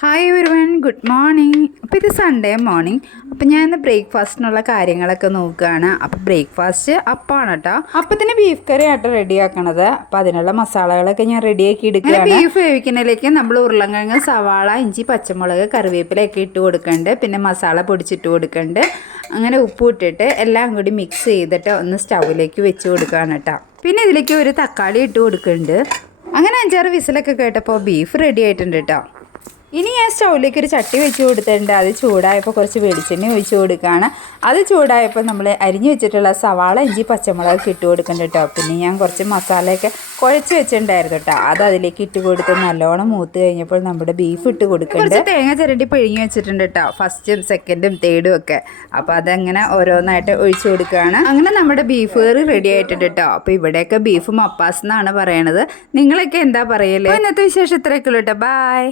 Hi everyone, good morning. അപ്പോൾ ഇത് Sunday morning. അപ്പോൾ ഞാൻ ഇന്ന് ബ്രേക്ക്ഫാസ്റ്റിനുള്ള കാര്യങ്ങളൊക്കെ നോക്കുകയാണ്. അപ്പോൾ ബ്രേക്ക്ഫാസ്റ്റ് അപ്പമാണ് കേട്ടോ. അപ്പത്തിന് ബീഫ് കറി ആട്ടോ റെഡിയാക്കണത്. അപ്പോൾ അതിനുള്ള മസാലകളൊക്കെ ഞാൻ റെഡിയാക്കി എടുക്കുകയാണ്. ബീഫ് വേവിക്കുന്നതിലേക്ക് നമ്മൾ ഉരുളക്കിഴങ്ങ്, സവാള, ഇഞ്ചി, പച്ചമുളക്, കറിവേപ്പിലൊക്കെ ഇട്ട് കൊടുക്കുന്നുണ്ട്. പിന്നെ മസാല പൊടിച്ചിട്ട് കൊടുക്കുന്നുണ്ട്. അങ്ങനെ ഉപ്പ് ഇട്ടിട്ട് എല്ലാം കൂടി മിക്സ് ചെയ്തിട്ട് ഒന്ന് സ്റ്റൗവിലേക്ക് വെച്ച് കൊടുക്കുകയാണ് കേട്ടോ. പിന്നെ ഇതിലേക്ക് ഒരു തക്കാളി ഇട്ട് കൊടുക്കുന്നുണ്ട്. അങ്ങനെ 5-6 വിസിലൊക്കെ കേട്ടപ്പോൾ ബീഫ് റെഡി ആയിട്ടുണ്ട് കേട്ടോ. ഇനി ഞാൻ സ്റ്റൗവിലേക്ക് ഒരു ചട്ടി വെച്ച് കൊടുത്തിട്ടുണ്ട്. അത് ചൂടായപ്പോൾ കുറച്ച് വെളിച്ചെണ്ണ ഒഴിച്ച് കൊടുക്കുകയാണ്. അത് ചൂടായപ്പോൾ നമ്മൾ അരിഞ്ഞ് വെച്ചിട്ടുള്ള സവാള, ഇഞ്ചി, പച്ചമുളകൊക്കെ ഇട്ട് കൊടുക്കുന്നുണ്ട് കേട്ടോ. പിന്നെ ഞാൻ കുറച്ച് മസാലയൊക്കെ കുഴച്ച് വെച്ചിട്ടുണ്ടായിരുന്നു കേട്ടോ. അത് അതിലേക്ക് ഇട്ട് കൊടുത്ത് നല്ലോണം മൂത്ത് കഴിഞ്ഞപ്പോൾ നമ്മുടെ ബീഫ് ഇട്ട് കൊടുക്കുന്നുണ്ട്. കുറച്ച് തേങ്ങ ചിരണ്ടി പിഴിഞ്ഞ് വെച്ചിട്ടുണ്ട് കേട്ടോ, ഫസ്റ്റും സെക്കൻഡും തേർഡും ഒക്കെ. അപ്പോൾ അതങ്ങനെ ഓരോന്നായിട്ട് ഒഴിച്ച് കൊടുക്കുകയാണ്. അങ്ങനെ നമ്മുടെ ബീഫ് കറി റെഡി ആയിട്ടുണ്ട് കേട്ടോ. അപ്പോൾ ഇവിടെയൊക്കെ ബീഫ് മപ്പാസ് എന്നാണ് പറയണത്. നിങ്ങളൊക്കെ എന്താ പറയല്? ഇന്നത്തെ വിശേഷം ഇത്രയൊക്കെ ഉള്ളൂ കേട്ടോ. ബൈ.